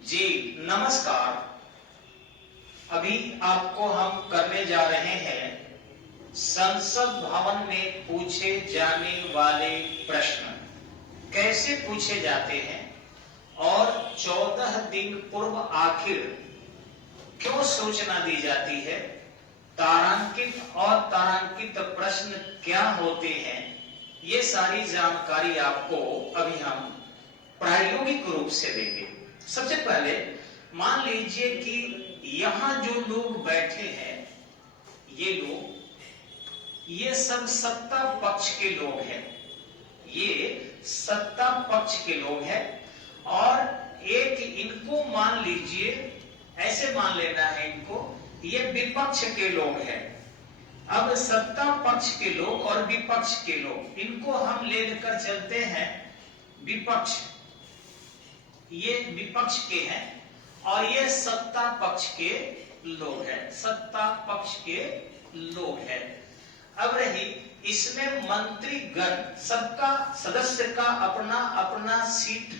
जी नमस्कार। अभी आपको हम करने जा रहे हैं संसद भवन में पूछे जाने वाले प्रश्न कैसे पूछे जाते हैं और 14 दिन पूर्व आखिर क्यों सूचना दी जाती है, तारांकित और तारांकित प्रश्न क्या होते हैं, ये सारी जानकारी आपको अभी हम प्रायोगिक रूप से देंगे। सबसे पहले मान लीजिए कि यहां जो लोग बैठे हैं ये सब सत्ता पक्ष के लोग हैं, ये सत्ता पक्ष के लोग हैं और एक इनको मान लीजिए, ऐसे मान लेना है इनको, ये विपक्ष के लोग हैं। अब सत्ता पक्ष के लोग और विपक्ष के लोग, इनको हम लेकर चलते हैं विपक्ष, ये विपक्ष के हैं और ये सत्ता पक्ष के लोग हैं, सत्ता पक्ष के लोग हैं। अब रही इसमें मंत्रीगण, सबका सदस्य का अपना अपना सीट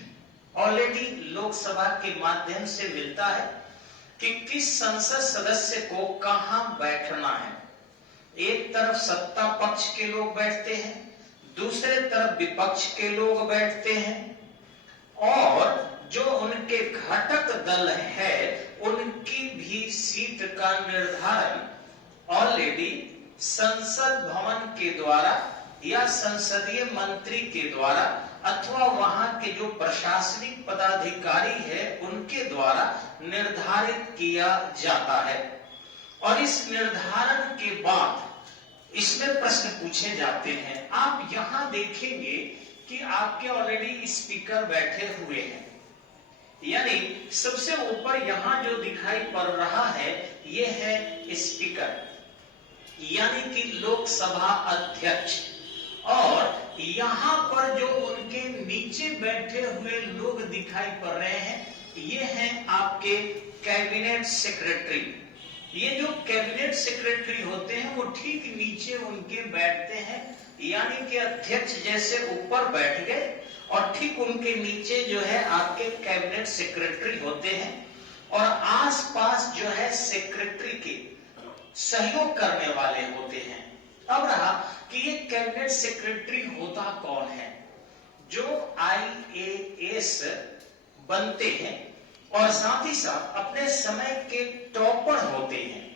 ऑलरेडी लोकसभा के माध्यम से मिलता है कि किस संसद सदस्य को कहां बैठना है। एक तरफ सत्ता पक्ष के लोग बैठते हैं, दूसरे तरफ विपक्ष के लोग बैठते हैं और जो उनके घटक दल है उनकी भी सीट का निर्धारण ऑलरेडी संसद भवन के द्वारा या संसदीय मंत्री के द्वारा अथवा वहां के जो प्रशासनिक पदाधिकारी है उनके द्वारा निर्धारित किया जाता है। और इस निर्धारण के बाद इसमें प्रश्न पूछे जाते हैं। आप यहां देखेंगे कि आपके ऑलरेडी स्पीकर बैठे हुए हैं, यानी सबसे ऊपर यहां जो दिखाई पड़ रहा है ये है स्पीकर, यानी कि लोकसभा अध्यक्ष। और यहां पर जो उनके नीचे बैठे हुए लोग दिखाई पड़ रहे हैं ये हैं आपके कैबिनेट सेक्रेटरी। ये जो कैबिनेट सेक्रेटरी होते हैं वो ठीक नीचे उनके बैठते हैं, यानी कि अध्यक्ष जैसे ऊपर बैठ गए और ठीक उनके नीचे जो है आपके कैबिनेट सेक्रेटरी होते हैं और आसपास जो है सेक्रेटरी के सहयोग करने वाले होते हैं। अब रहा कि ये कैबिनेट सेक्रेटरी होता कौन है, जो IAS बनते हैं और साथ ही साथ अपने समय के टॉपर होते हैं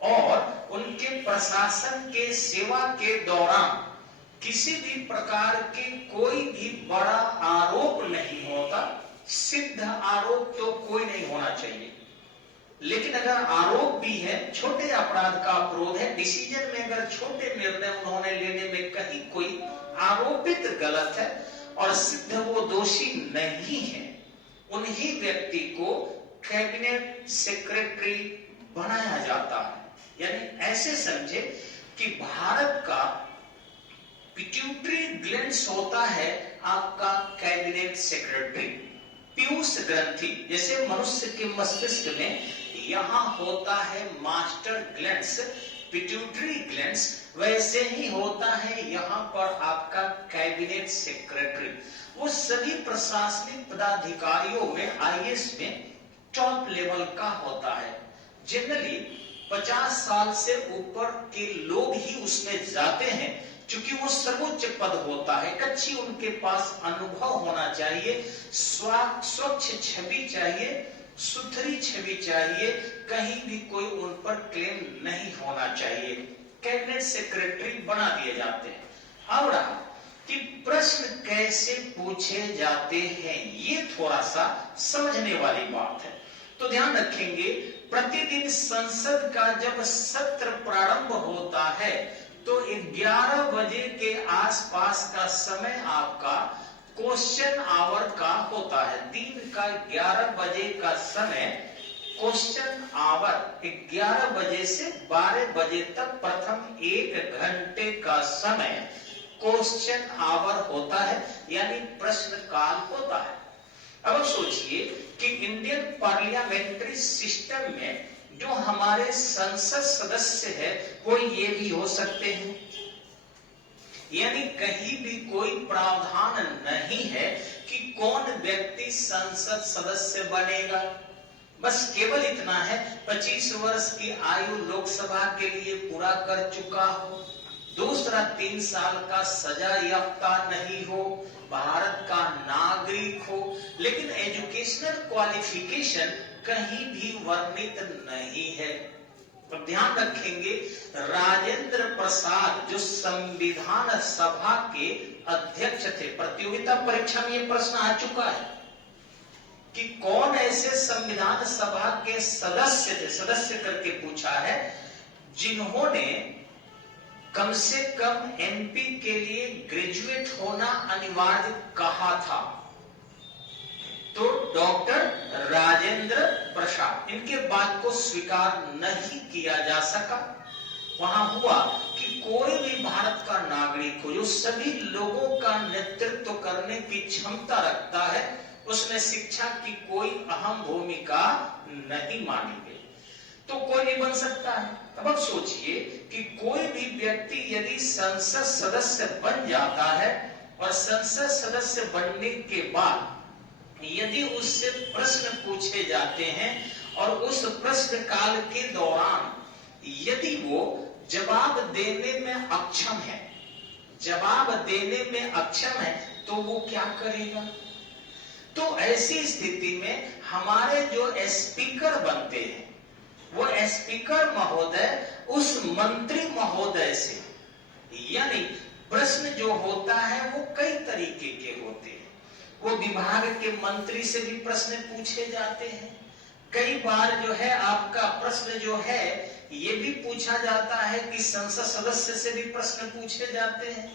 और उनके प्रशासन के सेवा के दौरान किसी भी प्रकार के कोई भी बड़ा आरोप नहीं होता। सिद्ध आरोप तो कोई नहीं होना चाहिए, लेकिन अगर आरोप भी है, छोटे अपराध का अपराध है, डिसीजन में अगर छोटे निर्णय उन्होंने लेने में कहीं कोई आरोपित गलत है और सिद्ध वो दोषी नहीं है, उन्हीं व्यक्ति को कैबिनेट सेक्रेटरी बनाया जाता है। यानी ऐसे समझे कि भारत का पिट्यूटरी ग्लैंड्स होता है आपका कैबिनेट सेक्रेटरी। पीयूष ग्रंथि जैसे मनुष्य के मस्तिष्क में यहां होता है मास्टर ग्लैंड्स, पिट्यूटरी ग्लैंड्स, वैसे ही होता है यहां पर आपका कैबिनेट सेक्रेटरी। वो सभी प्रशासनिक पदाधिकारियों में IAS में टॉप लेवल का होता है। जनरली 50 साल से ऊपर के लोग ही उसमें जाते हैं, क्योंकि वो सर्वोच्च पद होता है। अच्छी उनके पास अनुभव होना चाहिए, स्वच्छ छवि चाहिए, सुथरी छवि चाहिए, कहीं भी कोई उन पर क्लेम नहीं होना चाहिए। कैबिनेट सेक्रेटरी बना दिए जाते हैं। अब रहा कि प्रश्न कैसे पूछे जाते हैं, ये थोड़ा सा समझने वाली बात है। तो ध्यान रखेंगे, प्रतिदिन संसद का जब सत्र प्रारंभ होता है तो 11 बजे के आसपास का समय आपका क्वेश्चन आवर का होता है। दिन का 11 बजे का समय क्वेश्चन आवर, 11 बजे से 12 बजे तक प्रथम 1 घंटे का समय क्वेश्चन आवर होता है, यानी प्रश्न काल होता है। अब सोचिए कि इंडियन पार्लियामेंट्री सिस्टम में जो हमारे संसद सदस्य है कोई ये भी हो सकते हैं, यानी कहीं भी कोई प्रावधान नहीं है कि कौन व्यक्ति संसद सदस्य बनेगा। बस केवल इतना है 25 वर्ष की आयु लोकसभा के लिए पूरा कर चुका हो, दूसरा 3 साल का सजा याफ्ता नहीं हो, भारत का नागरिक हो, लेकिन एजुकेशनल क्वालिफिकेशन कहीं भी वर्णित नहीं है। तो ध्यान रखेंगे, राजेंद्र प्रसाद जो संविधान सभा के अध्यक्ष थे, प्रतियोगिता परीक्षा में यह प्रश्न आ चुका है कि कौन ऐसे संविधान सभा के सदस्य थे, सदस्य करके पूछा है, जिन्होंने कम से कम एमपी के लिए ग्रेजुएट होना अनिवार्य कहा था। तो डॉक्टर राजेंद्र प्रसाद, इनके बात को स्वीकार नहीं किया जा सका। वहां हुआ कि कोई भी भारत का नागरिक हो जो सभी लोगों का नेतृत्व करने की क्षमता रखता है, उसमें शिक्षा की कोई अहम भूमिका नहीं मानी गई, तो कोई नहीं बन सकता है। अब सोचिए कि कोई भी व्यक्ति यदि संसद सदस्य बन जाता है और संसद सदस्य बनने के बाद यदि उससे प्रश्न पूछे जाते हैं और उस प्रश्न काल के दौरान यदि वो जवाब देने में अक्षम है, जवाब देने में अक्षम है, तो वो क्या करेगा। तो ऐसी स्थिति में हमारे जो स्पीकर बनते हैं, वो स्पीकर महोदय उस मंत्री महोदय से, यानी प्रश्न जो होता है वो कई तरीके के होते हैं। वो विभाग के मंत्री से भी प्रश्न पूछे जाते हैं। कई बार जो है आपका प्रश्न जो है ये भी पूछा जाता है कि संसद सदस्य से भी प्रश्न पूछे जाते हैं।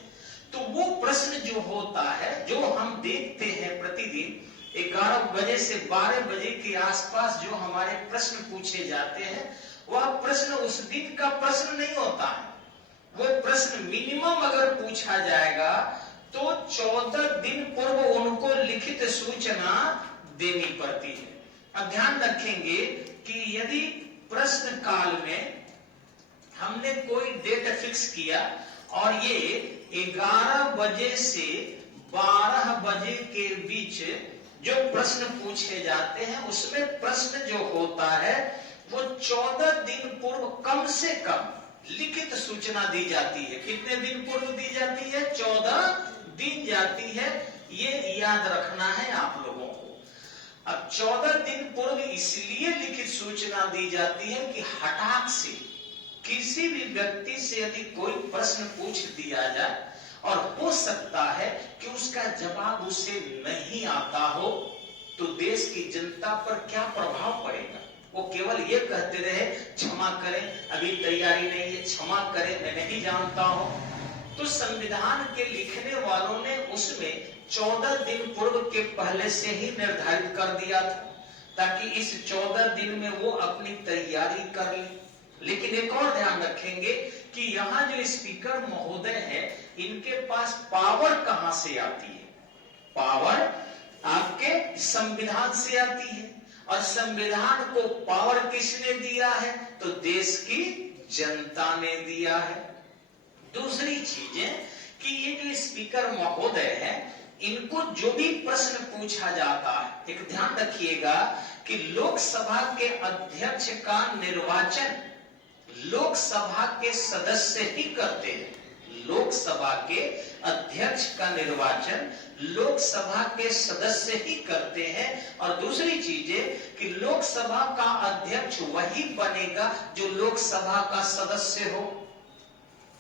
तो वो प्रश्न जो होता है, जो हम देखते हैं प्रतिदिन 11 बजे से 12 बजे के आसपास जो हमारे प्रश्न पूछे जाते हैं, वह प्रश्न उस दिन का प्रश्न नहीं होता है। वो प्रश्न मिनिमम अगर पूछा जाएगा तो 14 दिन पूर्व उनको लिखित सूचना देनी पड़ती है। अब ध्यान रखेंगे कि यदि प्रश्न काल में हमने कोई डेट फिक्स किया और ये 11 बजे से 12 बजे के बीच जो प्रश्न पूछे जाते हैं, उसमें प्रश्न जो होता है वो 14 दिन पूर्व कम से कम लिखित सूचना दी जाती है। कितने दिन पूर्व दी जाती है? 14 दिन जाती है। ये याद रखना है आप लोगों को। अब 14 दिन पूर्व इसलिए लिखित सूचना दी जाती है कि हठात से किसी भी व्यक्ति से यदि कोई प्रश्न पूछ दिया जाए और हो सकता है कि उसका जवाब उसे नहीं आता हो, तो देश की जनता पर क्या प्रभाव पड़ेगा। वो केवल ये कहते रहे क्षमा करें, अभी तैयारी नहीं है, क्षमा करें, मैं नहीं जानता हूं। तो संविधान के लिखने वालों ने उसमें 14 दिन पूर्व के पहले से ही निर्धारित कर दिया था, ताकि इस 14 दिन में वो अपनी तैयारी कर ले। लेकिन एक और ध्यान रखेंगे कि यहाँ जो स्पीकर महोदय है, इनके पास पावर कहां से आती है? पावर आपके संविधान से आती है। और संविधान को पावर किसने दिया है? तो देश की जनता ने दिया है। दूसरी चीज है कि ये जो स्पीकर महोदय है, इनको जो भी प्रश्न पूछा जाता है, एक ध्यान रखिएगा कि लोकसभा के अध्यक्ष का निर्वाचन लोकसभा के सदस्य ही करते हैं। लोकसभा के अध्यक्ष का निर्वाचन लोकसभा के सदस्य ही करते हैं। और दूसरी चीज है कि लोकसभा का अध्यक्ष वही बनेगा जो लोकसभा का सदस्य हो।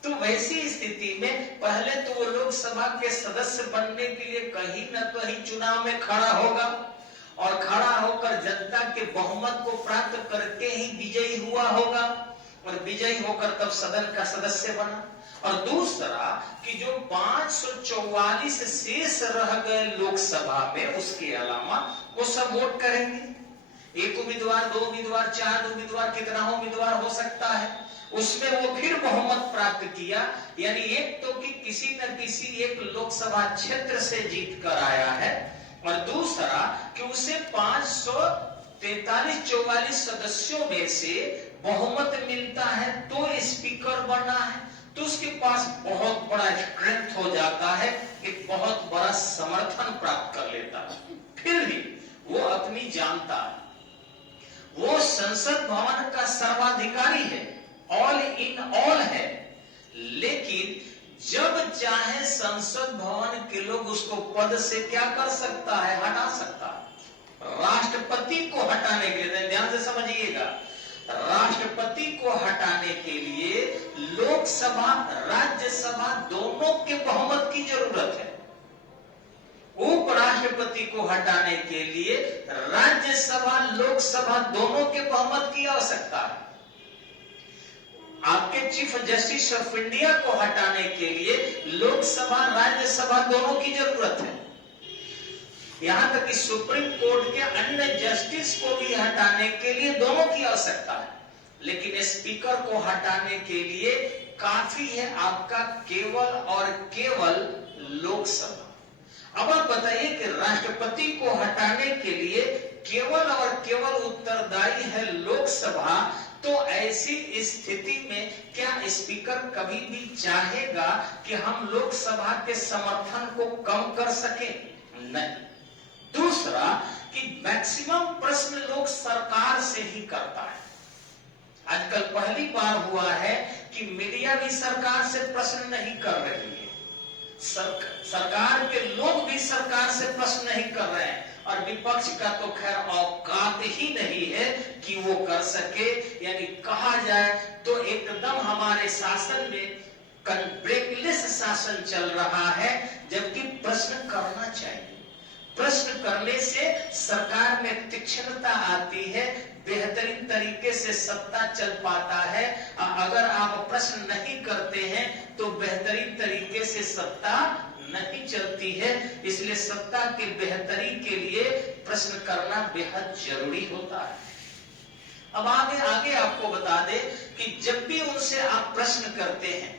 तो वैसी स्थिति में पहले तो वो लोकसभा के सदस्य बनने के लिए कहीं न कहीं चुनाव में खड़ा होगा और खड़ा होकर जनता के बहुमत को प्राप्त करके ही विजयी हुआ होगा और विजयी होकर तब सदन का सदस्य बना। और दूसरा कि जो 544 शेष रह गए लोकसभा में, उसके अलावा वो सब वोट करेंगे। एक उम्मीदवार, 2 उम्मीदवार, 4 उम्मीदवार, कितना उम्मीदवार हो सकता है, उसमें वो फिर बहुमत प्राप्त किया। यानी एक तो कि किसी न किसी एक लोकसभा क्षेत्र से जीत कर आया है, और दूसरा कि उसे 543-44 सदस्यों में से बहुमत मिलता है तो स्पीकर बना है। तो उसके पास बहुत बड़ा स्ट्रेंथ हो जाता है, एक बहुत बड़ा समर्थन प्राप्त कर लेता है। फिर भी वो अपनी जानता है, वो संसद भवन का सर्वाधिकारी है, ऑल इन ऑल है, लेकिन जब चाहे संसद भवन के लोग उसको पद से क्या कर सकता है, हटा सकता है। राष्ट्रपति को हटाने के लिए, ध्यान से समझिएगा, राष्ट्रपति को हटाने के लिए लोकसभा राज्यसभा दोनों के बहुमत की जरूरत है। उपराष्ट्रपति को हटाने के लिए राज्यसभा लोकसभा दोनों के बहुमत की आवश्यकता है। आपके चीफ जस्टिस ऑफ इंडिया को हटाने के लिए लोकसभा राज्यसभा दोनों की जरूरत है। यहां तक कि सुप्रीम कोर्ट के अन्य जस्टिस को भी हटाने के लिए दोनों की आवश्यकता है, लेकिन स्पीकर को हटाने के लिए काफी है आपका केवल और केवल लोकसभा। अब आप बताइए कि राष्ट्रपति को हटाने के लिए केवल और केवल उत्तरदायी है लोकसभा, तो ऐसी स्थिति में क्या स्पीकर कभी भी चाहेगा कि हम लोकसभा के समर्थन को कम कर सके? नहीं। दूसरा कि मैक्सिमम प्रश्न लोग सरकार से ही करता है। आजकल पहली बार हुआ है कि मीडिया भी सरकार से प्रश्न नहीं कर रही है, सरकार के लोग भी सरकार से प्रश्न नहीं कर रहे हैं, और विपक्ष का तो खैर औकात ही नहीं है कि वो कर सके। यानी कहा जाए तो एकदम हमारे शासन में ब्रेकलेस शासन चल रहा है, जबकि प्रश्न करना चाहिए। प्रश्न करने से सरकार में तीक्ष्णता आती है, बेहतरीन तरीके से सत्ता चल पाता है। अगर आप प्रश्न नहीं करते हैं तो बेहतरीन तरीके से सत्ता नहीं चलती है। इसलिए सत्ता के बेहतरी के लिए प्रश्न करना बेहद जरूरी होता है। अब आगे आपको बता दे कि जब भी उनसे आप प्रश्न करते हैं,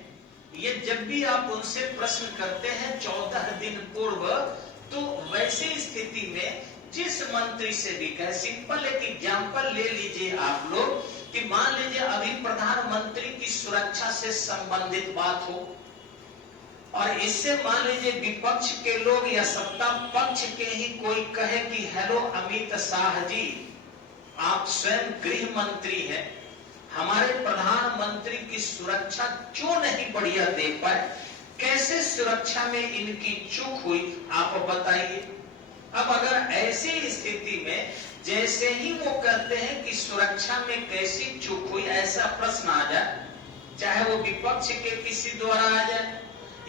ये जब भी आप उनसे प्रश्न करते हैं 14 दिन पूर्व, तो वैसे स्थिति में जिस मंत्री से भी कहे, सिंपल एक एग्जाम्पल ले लीजिए आप लोग कि मान लीजिए अभी प्रधानमंत्री की सुरक्षा से संबंधित बात हो, और इससे मान लीजिए विपक्ष के लोग या सत्ता पक्ष के ही कोई कहे कि हेलो अमित शाह जी, आप स्वयं गृह मंत्री हैं, हमारे प्रधानमंत्री की सुरक्षा क्यों नहीं बढ़िया दे पाए, कैसे सुरक्षा में इनकी चूक हुई, आप बताइए। अब अगर ऐसी स्थिति में जैसे ही वो कहते हैं कि सुरक्षा में कैसी चूक हुई, ऐसा प्रश्न आ जाए, चाहे वो विपक्ष के किसी द्वारा आ जाए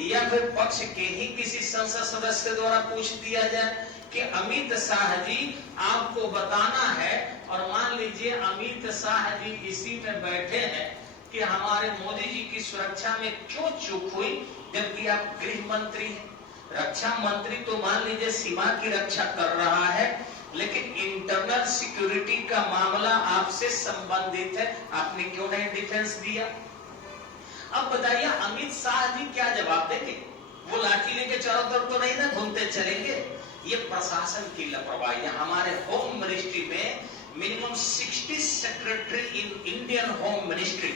या फिर पक्ष के ही किसी संसद सदस्य द्वारा पूछ दिया जाए कि अमित शाह जी आपको बताना है, और मान लीजिए अमित शाह जी इसी में बैठे हैं कि हमारे मोदी जी की सुरक्षा में क्यों चूक हुई, जबकि आप गृह मंत्री हैं। रक्षा मंत्री तो मान लीजिए सीमा की रक्षा कर रहा है, लेकिन इंटरनल सिक्योरिटी का मामला आपसे संबंधित है, आपने क्यों नहीं डिफेंस दिया? अब बताइए अमित शाह जी क्या जवाब देंगे? वो लाठी लेके चारों तरफ तो नहीं ना घूमते चलेंगे। ये प्रशासन की लापरवाही। हमारे होम मिनिस्ट्री में minimum 60 secretary in Indian home ministry,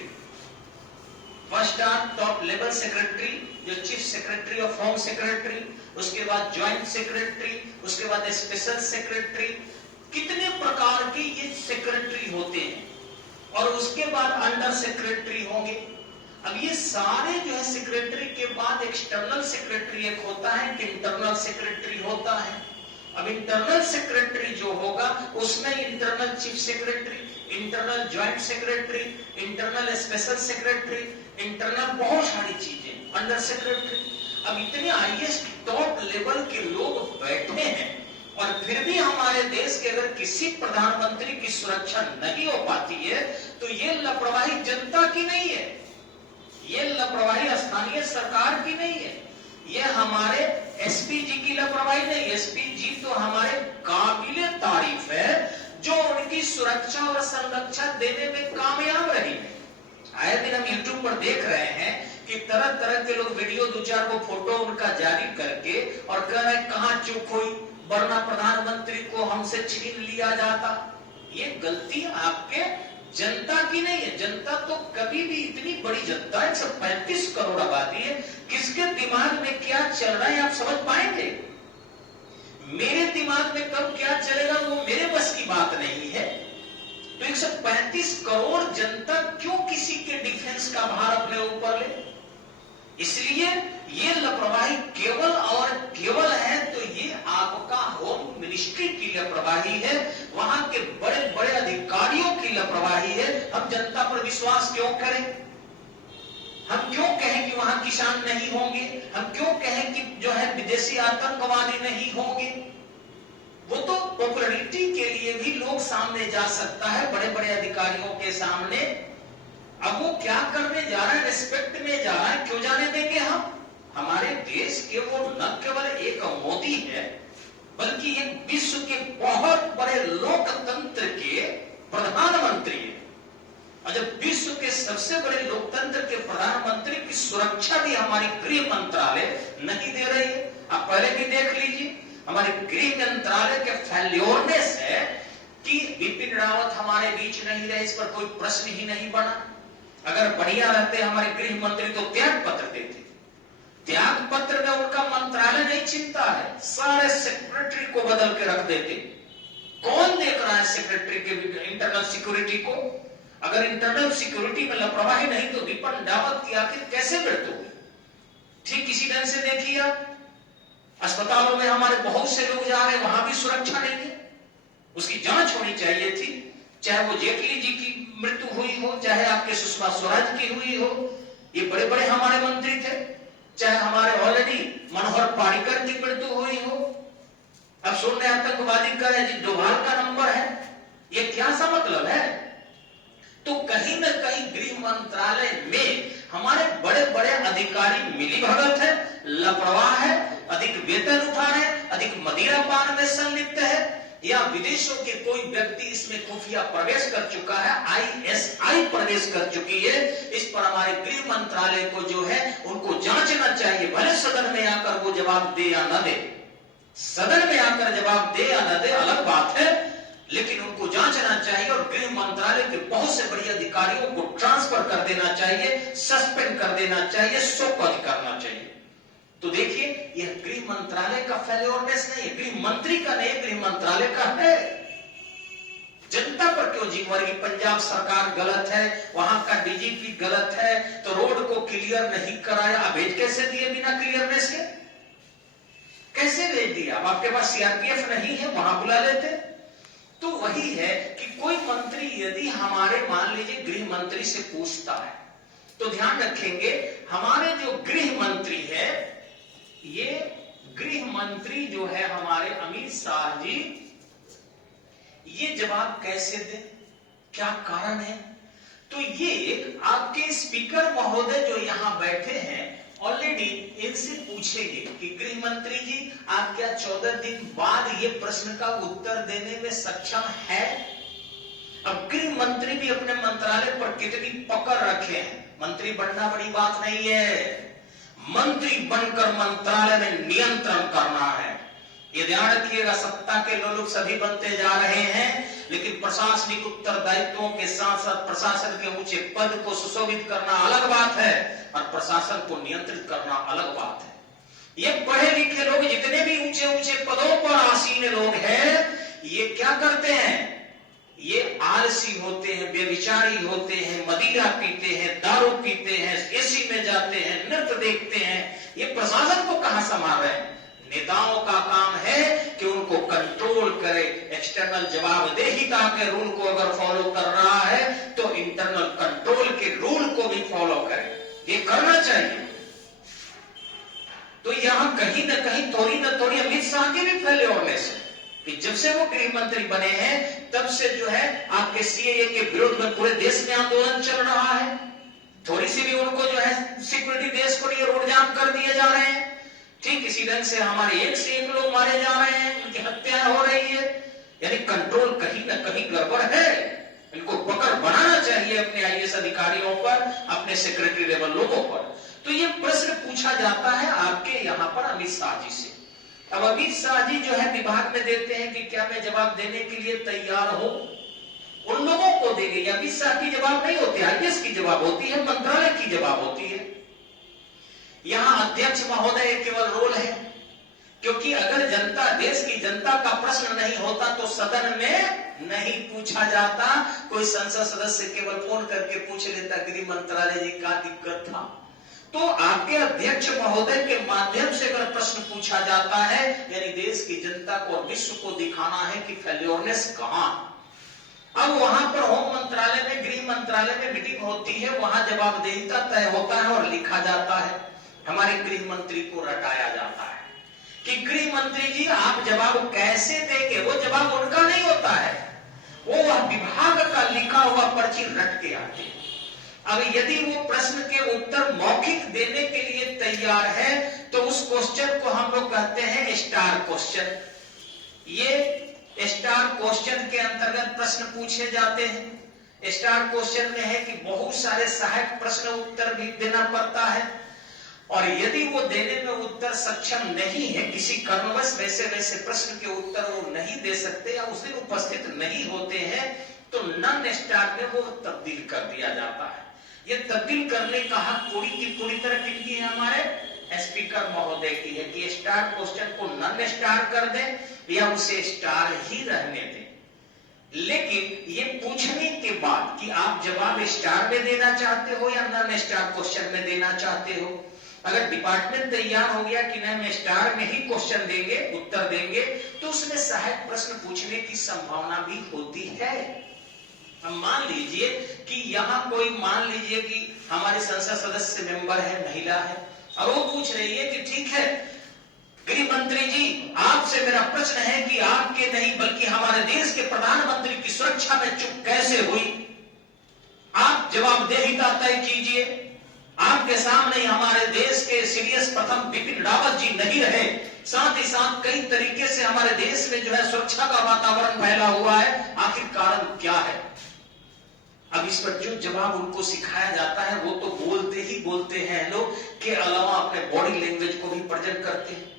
first are top level secretary, जो chief secretary of home secretary, उसके बाद ज्वाइंट सेक्रेटरी, उसके बाद स्पेशल सेक्रेटरी, कितने प्रकार के ये सेक्रेटरी होते हैं, और उसके बाद अंडर सेक्रेटरी होंगे। अब ये सारे जो है सेक्रेटरी के बाद एक्सटर्नल सेक्रेटरी एक होता है कि इंटरनल सेक्रेटरी होता है। अब इंटरनल सेक्रेटरी जो होगा उसमें internal chief secretary, internal joint secretary, internal special secretary, internal बहुत सारी चीजें, अंडर सेक्रेटरी। अब इतने हाईएस्ट टॉप लेवल के लोग बैठे हैं, और फिर भी हमारे देश के अगर किसी प्रधानमंत्री की सुरक्षा नहीं हो पाती है, तो ये लापरवाही जनता की नहीं है, ये लापरवाही स्थानीय सरकार की नहीं है, ये हमारे एसपी जी की लापरवाही नहीं। एसपी जी तो हमारे काबिले तारीफ है, जो उनकी सुरक्षा और संरक्षा देने में कामयाब रही है। आए दिन हम यूट्यूब पर देख रहे हैं कि तरह तरह के लोग वीडियो 2-4 को फोटो उनका जारी करके और कह रहे हैं कहां चूक हुई, वरना प्रधानमंत्री को हमसे छीन लिया जाता। ये गलती आपके जनता की नहीं है। जनता तो कभी भी, इतनी बड़ी जनता है, 135 करोड़ आबादी है, किसके दिमाग में क्या चल रहा है आप समझ पाएंगे? मेरे दिमाग में कब क्या चलेगा वो मेरे बस की बात नहीं है। तो 135 करोड़ जनता क्यों किसी के डिफेंस का भार अपने ऊपर ले? इसलिए ये लापरवाही केवल और केवल है तो ये आपका होम मिनिस्ट्री की लापरवाही है, वहां के बड़े बड़े अधिकारियों की लापरवाही है। हम जनता पर विश्वास क्यों करें? हम क्यों कहें कि वहां किसान नहीं होंगे? हम क्यों कहें कि जो है विदेशी आतंकवादी नहीं होंगे? वो तो पॉपुलरिटी के लिए भी लोग सामने जा सकता है, बड़े बड़े अधिकारियों के सामने। अब वो क्या करने जा रहा है? रिस्पेक्ट में जा रहा है। क्यों जाने देंगे हम? हमारे देश के वो न केवल एक मोदी है, बल्कि एक विश्व के बहुत बड़े लोकतंत्र के प्रधानमंत्री है। और जब विश्व के सबसे बड़े लोकतंत्र के प्रधानमंत्री की सुरक्षा भी हमारी गृह मंत्रालय नहीं दे रही है। आप पहले भी देख लीजिए, हमारे गृह मंत्रालय के फेल्योरनेस है कि विपिन रावत हमारे बीच नहीं रहे, इस पर कोई प्रश्न ही नहीं बना। अगर बढ़िया रहते हमारे गृह मंत्री तो त्याग पत्र देते। त्याग पत्र में उनका मंत्रालय नहीं चिंता है, सारे सेक्रेटरी को बदल के रख देते। कौन देख रहा है सेक्रेटरी के इंटरनल सिक्योरिटी को? अगर इंटरनल सिक्योरिटी में लापरवाही नहीं तो विपिन रावत की आखिर कैसे मृत्यु हुई? ठीक इसी ढंग से देखिए आप, अस्पतालों में हमारे बहुत से लोग जा रहे हैं, वहां भी सुरक्षा नहीं है। उसकी जांच होनी चाहिए थी, चाहे वो जेटली जी की मृत्यु हुई हो, चाहे आपके सुषमा स्वराज की हुई हो, ये बड़े बड़े हमारे मंत्री थे, चाहे हमारे ऑलरेडी मनोहर पर्रिकर की मृत्यु हुई हो। अब सुन रहे आतंकवादी का डोभाल का नंबर है, ये क्या सा मतलब है? तो कहीं न कहीं गृह मंत्रालय में हमारे बड़े बड़े अधिकारी मिलीभगत है, लापरवाह है, अधिक वेतन उठा रहे, अधिक मदिरा पान में संलिप्त है, या विदेशों के कोई व्यक्ति इसमें खुफिया प्रवेश कर चुका है, आईएसआई प्रवेश कर चुकी है। इस पर हमारे गृह मंत्रालय को जो है उनको जांचना चाहिए। भले सदन में आकर वो जवाब दे या न दे, सदन में आकर जवाब दे या न दे अलग बात है, लेकिन उनको जांचना चाहिए और गृह मंत्रालय के बहुत से बड़े अधिकारियों को ट्रांसफर कर देना चाहिए, सस्पेंड कर देना चाहिए, शोकज करना चाहिए। तो देखिए, यह गृह मंत्रालय का फेल्योरनेस नहीं है, गृह मंत्री का नहीं, गृह मंत्रालय का है। जनता पर क्यों जिम्मेवारी? पंजाब सरकार गलत है, वहां का डीजीपी गलत है, तो रोड को क्लियर नहीं कराया। आप भेज कैसे दिए बिना क्लियरनेस के? कैसे भेज दिया? अब आपके पास सीआरपीएफ नहीं है, वहां बुला लेते। तो वही है कि कोई मंत्री यदि हमारे मान लीजिए गृह मंत्री से पूछता है, तो ध्यान रखेंगे हमारे जो गृह मंत्री है, ये गृह मंत्री जो है हमारे अमित शाह जी, ये जवाब कैसे दें? क्या कारण है? तो ये आपके स्पीकर महोदय जो यहां बैठे हैं ऑलरेडी इनसे पूछेंगे कि गृह मंत्री जी आप क्या 14 दिन बाद ये प्रश्न का उत्तर देने में सक्षम है? अब गृह मंत्री भी अपने मंत्रालय पर कितनी पकड़ रखे हैं। मंत्री बनना बड़ी बात नहीं है, मंत्री बनकर मंत्रालय में नियंत्रण करना है। ये ध्यान रखिएगा, सत्ता के लोग सभी बनते जा रहे हैं, लेकिन प्रशासनिक उत्तरदायित्वों के साथ साथ प्रशासन के ऊंचे पद को सुशोभित करना अलग बात है और प्रशासन को नियंत्रित करना अलग बात है। ये पढ़े लिखे लोग जितने भी ऊंचे ऊंचे पदों पर आसीन लोग हैं, ये क्या करते हैं? ये आलसी होते हैं, बेविचारी होते हैं, मदिरा पीते हैं, दारू पीते हैं, एसी में जाते हैं, नृत्य देखते हैं। ये प्रशासन को कहां संभाल रहे हैं? नेताओं का काम है कि उनको कंट्रोल करे, एक्सटर्नल जवाबदेहिता के रूल को अगर फॉलो कर रहा है तो इंटरनल कंट्रोल के रूल को भी फॉलो करे, ये करना चाहिए। तो यहां कहीं ना कहीं थोड़ी ना थोड़ी अमित शाह की भी फेल्योरनेस है कि जब से वो गृह मंत्री बने हैं तब से जो है आपके सीएए के विरोध में पूरे देश में आंदोलन चल रहा है। थोड़ी सी भी उनको जो है सिक्योरिटी देश को लिए रोड जाम कर दिए जा रहे हैं। ठीक इसी ढंग से हमारे एक से एक लोग मारे जा रहे हैं, उनकी हत्या हो रही है। यानी कंट्रोल कहीं ना कहीं गड़बड़ है। इनको पकड़ बनाना चाहिए अपने आईएएस अधिकारियों पर, अपने सेक्रेटरी लेवल लोगों पर। तो ये प्रश्न पूछा जाता है आपके यहां पर अमित शाह जी से। अब अमित शाह जी जो है विभाग में देते हैं कि क्या मैं जवाब देने के लिए तैयार हूं। उन लोगों को देंगे। अमित शाह की जवाब नहीं होती, आईएएस की जवाब होती है, मंत्रालय की जवाब होती है। यहां अध्यक्ष महोदय केवल रोल है, क्योंकि अगर जनता, देश की जनता का प्रश्न नहीं होता तो सदन में नहीं पूछा जाता। कोई संसद सदस्य केवल फोन करके पूछ लेता, गृह मंत्रालय जी क्या दिक्कत था। तो आपके अध्यक्ष महोदय के माध्यम से अगर प्रश्न पूछा जाता है, यानी देश की जनता को और विश्व को दिखाना है कि फेल्योरनेस कहां। अब वहां पर होम मंत्रालय में, गृह मंत्रालय में मीटिंग होती है, वहां जवाबदेहिता तय होता है और लिखा जाता है। हमारे गृह मंत्री को रटाया जाता है कि गृह मंत्री जी आप जवाब कैसे देंगे। वो जवाब उनका नहीं होता है, वो विभाग का लिखा हुआ पर्ची रट के आते हैं। अब यदि वो प्रश्न के उत्तर मौखिक देने के लिए तैयार है तो उस क्वेश्चन को हम लोग कहते हैं स्टार क्वेश्चन। ये स्टार क्वेश्चन के अंतर्गत प्रश्न पूछे जाते हैं। स्टार क्वेश्चन में है कि बहुत सारे सहायक प्रश्न उत्तर भी देना पड़ता है, और यदि वो देने में उत्तर सक्षम नहीं है, किसी कारणवश वैसे प्रश्न के उत्तर वो नहीं दे सकते या उस दिन उपस्थित नहीं होते हैं, तो नॉन स्टार में वो तब्दील कर दिया जाता है। ये तब्दील करने का हक पूरी की पूरी तरह किनकी है, हमारे स्पीकर महोदय की है कि स्टार क्वेश्चन को नॉन स्टार कर दें या उसे स्टार ही रहने दें। लेकिन ये पूछने के बाद कि आप जवाब स्टार में देना चाहते हो या नॉन स्टार क्वेश्चन में देना चाहते हो, अगर डिपार्टमेंट तैयार हो गया कि नहीं स्टार में ही क्वेश्चन देंगे, उत्तर देंगे, तो उसमें सहायक प्रश्न पूछने की संभावना भी होती है। अब मान लीजिए कि यहां कोई, मान लीजिए कि हमारे संसद सदस्य मेंबर है, महिला है, और वो पूछ रही है कि ठीक है गृह मंत्री जी, आपसे मेरा प्रश्न है कि आपके नहीं बल्कि हमारे देश के प्रधानमंत्री की सुरक्षा में चूक कैसे हुई। आप जवाबदेहिता तय कीजिए। आपके सामने हमारे देश के सीडीएस प्रथम बिपिन रावत जी नहीं रहे, साथ ही साथ कई तरीके से हमारे देश में जो है सुरक्षा का वातावरण फैला हुआ है, आखिर कारण क्या है। अब इस पर जो जवाब उनको सिखाया जाता है वो तो बोलते ही बोलते हैं लोग, के अलावा अपने बॉडी लैंग्वेज को भी प्रेजेंट करते हैं।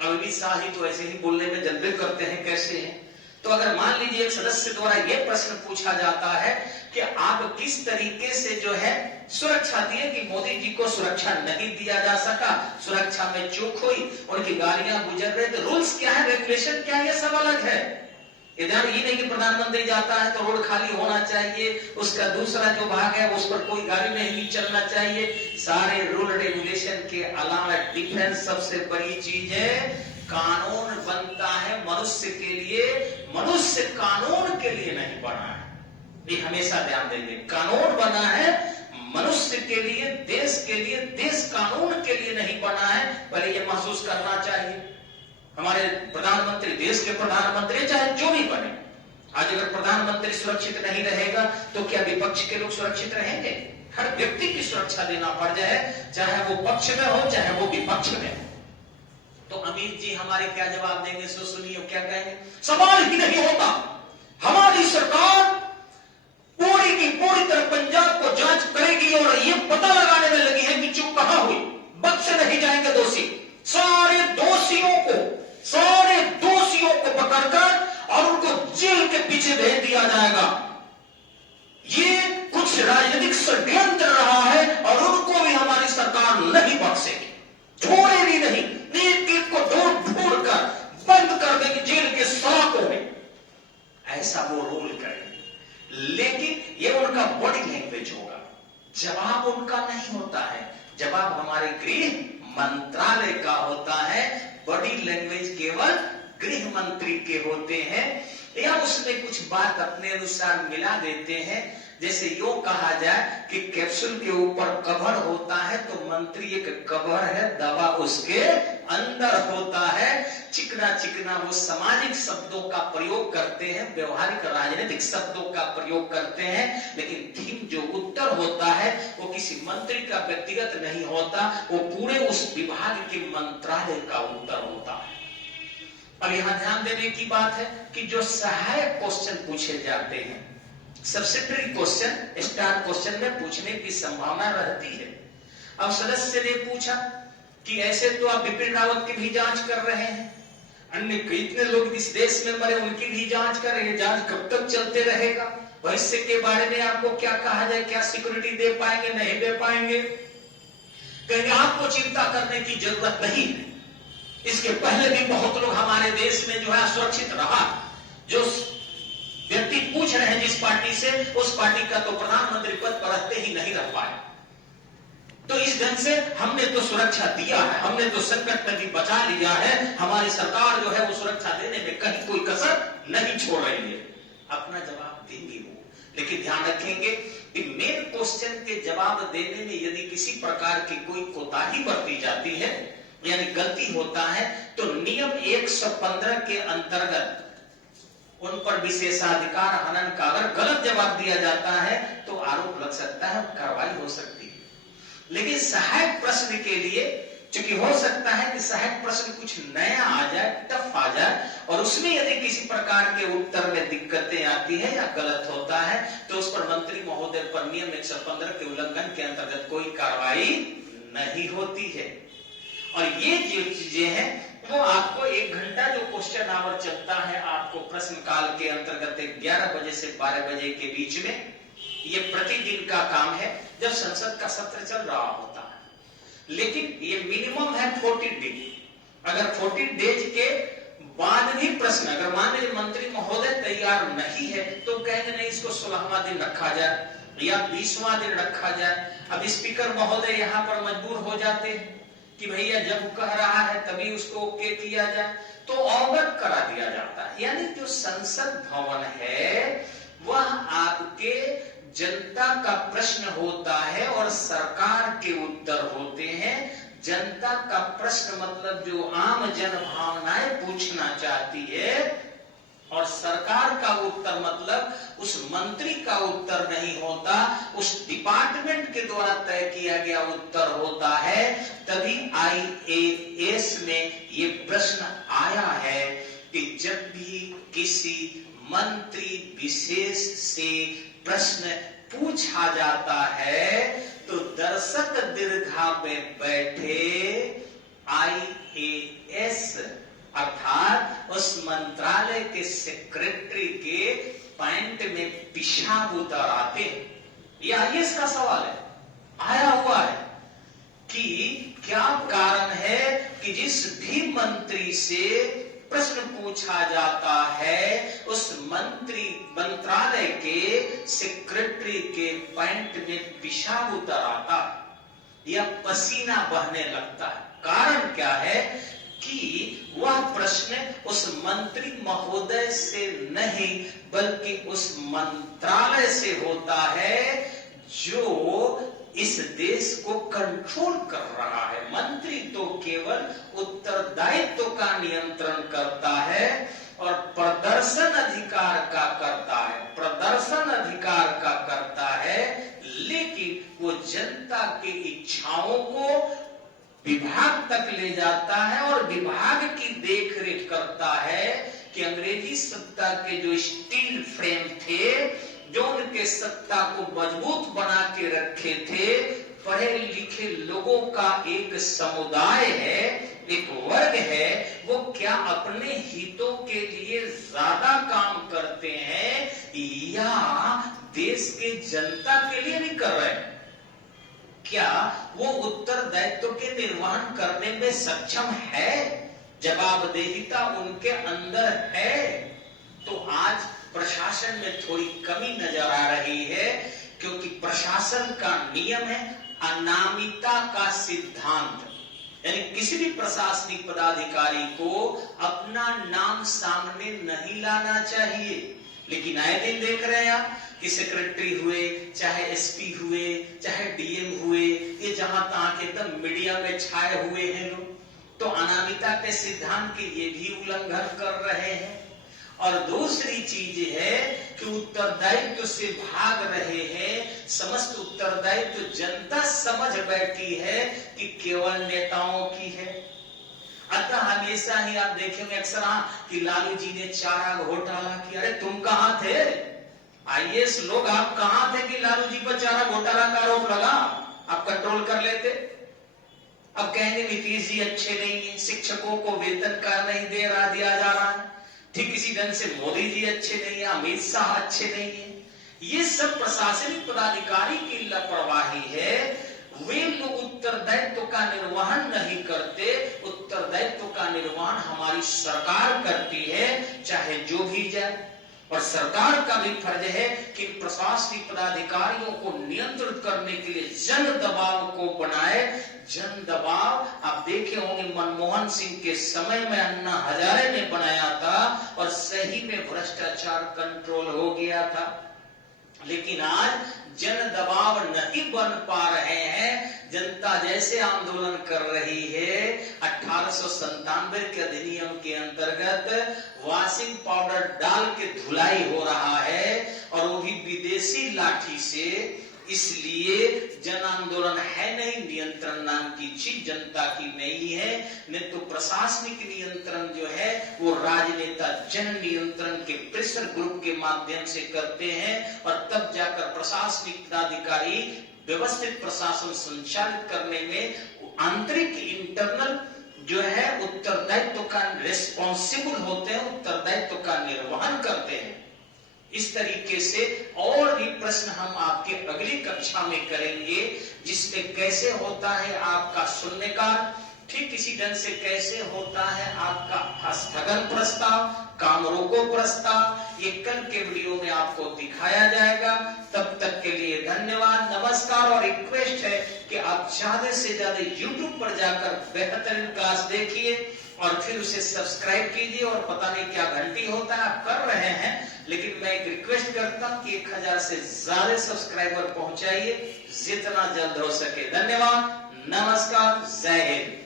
अब अमित शाह ही तो ऐसे ही बोलने में जल्दी करते हैं, कैसे हैं। तो अगर मान लीजिए एक सदस्य द्वारा यह प्रश्न पूछा जाता है कि आप किस तरीके से जो है सुरक्षा दिए कि मोदी जी को सुरक्षा नहीं दिया जा सका, सुरक्षा में चूक हुई, उनकी गाड़ियां गुजर रहे, तो रूल्स क्या है, रेगुलेशन क्या है, ये सब अलग है। इधर ये नहीं कि प्रधानमंत्री जाता है तो रोड खाली होना चाहिए, उसका दूसरा जो भाग है उस पर कोई गाड़ी नहीं चलना चाहिए। सारे रूल रेगुलेशन के अलावा डिफेंस सबसे बड़ी चीज है। कानून बनता है मनुष्य के लिए, मनुष्य कानून के लिए नहीं बना है, ये हमेशा ध्यान देंगे। कानून बना है मनुष्य के लिए, देश के लिए, देश कानून के लिए नहीं बना है। पहले ये महसूस करना चाहिए। हमारे प्रधानमंत्री, देश के प्रधानमंत्री चाहे जो भी बने, आज अगर प्रधानमंत्री सुरक्षित नहीं रहेगा तो क्या विपक्ष के लोग सुरक्षित रहेंगे। हर व्यक्ति की सुरक्षा देना पड़ जाए, चाहे वो पक्ष में हो चाहे वो विपक्ष में हो। तो अमित जी हमारे क्या जवाब देंगे, सो सुनिए क्या कहेंगे। सवाल ही नहीं होता, हमारी सरकार पूरी की पूरी तरह पंजाब को जांच करेगी और ये पता लगाने में लगी है कि चूक कहां हुई। बख्शे नहीं जाएंगे दोषी, सारे दोषियों को पकड़कर और उनको जेल के पीछे भेज दिया जाएगा। ये कुछ राजनीतिक षड्यंत्र रहा है और उनको भी हमारी सरकार नहीं बख्शेगी, छोड़े भी नहीं, नीति को ढूंढ कर बंद कर देगी जेल के सलाखों में। ऐसा वो रोल करेंगे, लेकिन ये उनका बॉडी लैंग्वेज होगा, जवाब उनका नहीं होता है। जवाब हमारे गृह मंत्रालय का होता है, बॉडी लैंग्वेज केवल गृह मंत्री के होते हैं, या उसमें कुछ बात अपने अनुसार मिला देते हैं। जैसे यो कहा जाए कि कैप्सूल के ऊपर कवर होता है तो मंत्री एक कवर है, दवा उसके अंदर होता है। चिकना चिकना वो सामाजिक शब्दों का प्रयोग करते हैं, व्यवहारिक राजनीतिक शब्दों का प्रयोग करते हैं, लेकिन थीम जो उत्तर होता है वो किसी मंत्री का व्यक्तिगत नहीं होता, वो पूरे उस विभाग के मंत्रालय का उत्तर होता है। अब यहां ध्यान देने की बात है कि जो सहायक क्वेश्चन पूछे जाते हैं, सब्सिडरी क्वेश्चन, स्टार क्वेश्चन में पूछने की संभावना रहती है। अब सदस्य ने पूछा कि ऐसे तो आप बिपिन रावत की भी जांच कर रहे हैं, अन्य कितने लोग इस देश में मरे, उनकी भी जांच करें। जांच कब तक चलते रहेगा? भविष्य के बारे में आपको क्या कहा जाए, क्या सिक्योरिटी दे पाएंगे, नहीं दे पाएंगे? कहेंगे आपको चिंता करने की जरूरत नहीं है। इसके पहले भी बहुत लोग हमारे देश में जो है सुरक्षित रहा। जो व्यक्ति पूछ रहे हैं जिस पार्टी से, उस पार्टी का तो प्रधानमंत्री पद पर रहते ही नहीं रह पाए। तो इस ढंग से हमने तो सुरक्षा दिया है, हमने तो संकट में भी बचा लिया है। हमारी सरकार जो है वो सुरक्षा देने में कहीं कोई कसर नहीं छोड़ रही है। अपना जवाब देंगे वो, लेकिन ध्यान रखेंगे कि मेन क्वेश्चन के जवाब देने में यदि किसी प्रकार की कोई कोताही बरती जाती है, यानी गलती होता है, तो नियम 115 के अंतर्गत उन पर विशेषाधिकार हनन का अगर गलत जवाब दिया जाता है तो आरोप लग सकता है, कार्रवाई हो सकती है। लेकिन सहायक प्रश्न के लिए चूंकि हो सकता है कि सहायक प्रश्न कुछ नया आ जाए, टफ आ जाए, और उसमें यदि किसी प्रकार के उत्तर में दिक्कतें आती है या गलत होता है, तो उस पर मंत्री महोदय पर नियम 115 के उल्लंघन के अंतर्गत कोई कार्रवाई नहीं होती है। और ये जो चीजें हैं वो आपको 1 घंटा जो क्वेश्चन आवर चलता है, आपको प्रश्न काल के अंतर्गत 11 बजे से 12 बजे के बीच में, ये प्रतिदिन का काम है जब संसद का सत्र चल रहा होता है। लेकिन ये मिनिमम है 40 डेज। अगर 40 डेज के बाद भी प्रश्न, अगर मान लीजिए मंत्री महोदय तैयार नहीं है, तो कहेंगे नहीं इसको 16वां दिन रखा जाए या 20वां दिन रखा जाए। अब स्पीकर महोदय यहाँ पर मजबूर हो जाते हैं कि भैया जब कह रहा है तभी उसको ओके किया जाए, तो अवगत करा दिया जाता है। यानी जो संसद भवन है वह आपके जनता का प्रश्न होता है और सरकार के उत्तर होते हैं। जनता का प्रश्न मतलब जो आम जन भावनाएं पूछना चाहती है, और सरकार का उत्तर मतलब उस मंत्री का उत्तर नहीं होता, उस डिपार्टमेंट के द्वारा तय किया गया उत्तर होता है। तभी IAS में ये प्रश्न आया है कि जब भी किसी मंत्री विशेष से प्रश्न पूछा जाता है तो दर्शक दीर्घा में बैठे IAS अर्थात उस मंत्रालय के सेक्रेटरी के पैंट में पेशाब उतर आते हैं। यह IAS का सवाल है, आया हुआ है कि क्या कारण है कि जिस भी मंत्री से प्रश्न पूछा जाता है उस मंत्रालय के सेक्रेटरी के पैंट में पेशाब उतर आता है या पसीना बहने लगता है। कारण क्या है कि वह प्रश्न उस मंत्री महोदय से नहीं बल्कि उस मंत्रालय से होता है जो इस देश को कंट्रोल कर रहा है। मंत्री तो केवल उत्तरदायित्व का नियंत्रण करता है और प्रदर्शन अधिकार का करता है, प्रदर्शन अधिकार का करता है, लेकिन वो जनता की इच्छाओं को विभाग तक ले जाता है और विभाग की देखरेख करता है कि अंग्रेजी सत्ता के जो स्टील फ्रेम थे, जो उनके सत्ता को मजबूत बना के रखे थे, पढ़े लिखे लोगों का एक समुदाय है, एक वर्ग है, वो क्या अपने हितों के लिए ज्यादा काम करते हैं या देश के जनता के लिए भी कर रहे हैं? क्या वो उत्तरदायित्व के निर्वहन करने में सक्षम है? जवाबदेहिता उनके अंदर है? तो आज प्रशासन में थोड़ी कमी नजर आ रही है, क्योंकि प्रशासन का नियम है अनामिता का सिद्धांत, यानी किसी भी प्रशासनिक पदाधिकारी को अपना नाम सामने नहीं लाना चाहिए। लेकिन आए दिन देख रहे हैं आप कि सेक्रेटरी हुए, चाहे SP हुए, चाहे DM हुए, ये जहां तहां के एकदम मीडिया में छाए हुए हैं लोग, तो अनामिता के सिद्धांत के ये भी उल्लंघन कर रहे हैं। और दूसरी चीज है कि उत्तरदायित्व से भाग रहे हैं। समस्त उत्तरदायित्व जनता समझ बैठी है कि केवल नेताओं की है। अतः हमेशा ही आप देखेंगे अक्सर कि लालू जी ने चारा घोटाला किया। अरे तुम कहां थे? IAS लोग आप कहां थे कि लालू जी पर चारा घोटाला का आरोप लगा? आप कंट्रोल कर लेते? अब कहेंगे नीतीश जी अच्छे नहीं है, शिक्षकों को वेतन का नहीं दिया जा रहा है, ठीक इसी ढंग से मोदी जी अच्छे नहीं है, अमित शाह अच्छे नहीं है। ये सब प्रशासनिक पदाधिकारी की लापरवाही है। वे लोग उत्तरदायित्व का निर्वहन नहीं करते। उत्तरदायित्व का निर्वहन हमारी सरकार करती है, चाहे जो भी जाए। और सरकार का भी फर्ज है कि प्रशासनिक पदाधिकारियों को नियंत्रित करने के लिए जन दबाव को बनाए। जन दबाव आप देखे होंगे मनमोहन सिंह के समय में अन्ना हजारे ने बनाया था और सही में भ्रष्टाचार कंट्रोल हो गया था। लेकिन आज जन दबाव नहीं बन पा रहे हैं। जनता जैसे आंदोलन कर रही है। 1897 के अधिनियम के अंतर्गत वॉशिंग पाउडर डाल के धुलाई हो रहा है और वो भी विदेशी लाठी से। इसलिए जन आंदोलन है नहीं, नियंत्रण नाम की चीज जनता की नहीं है। नहीं तो प्रशासनिक नियंत्रण जो है वो राजनेता जन नियंत्रण के प्रेशर ग्रुप के माध्यम से करते हैं और तब जाकर प्रशासनिक पदाधिकारी व्यवस्थित प्रशासन संचालित करने में आंतरिक इंटरनल जो है उत्तरदायित्व का रिस्पॉन्सिबल होते हैं, उत्तरदायित्व का निर्वहन करते हैं। इस तरीके से और भी प्रश्न हम आपके अगली कक्षा में करेंगे, जिसमें कैसे होता है आपका शून्यकाल, ठीक इसी ढंग से कैसे होता है आपका स्थगन प्रस्ताव, काम रोको प्रस्ताव। ये कल के वीडियो में आपको दिखाया जाएगा। तब तक के लिए धन्यवाद, नमस्कार। और रिक्वेस्ट है कि आप ज्यादा से ज्यादा YouTube पर जाकर बेहतरीन क्लास देखिए और फिर उसे सब्सक्राइब कीजिए। और पता नहीं क्या घंटी होता है, आप कर रहे हैं, लेकिन मैं एक रिक्वेस्ट करता हूं कि 1000 से ज्यादा सब्सक्राइबर पहुंचाइए जितना जल्द हो सके। धन्यवाद, नमस्कार, जय हिंद।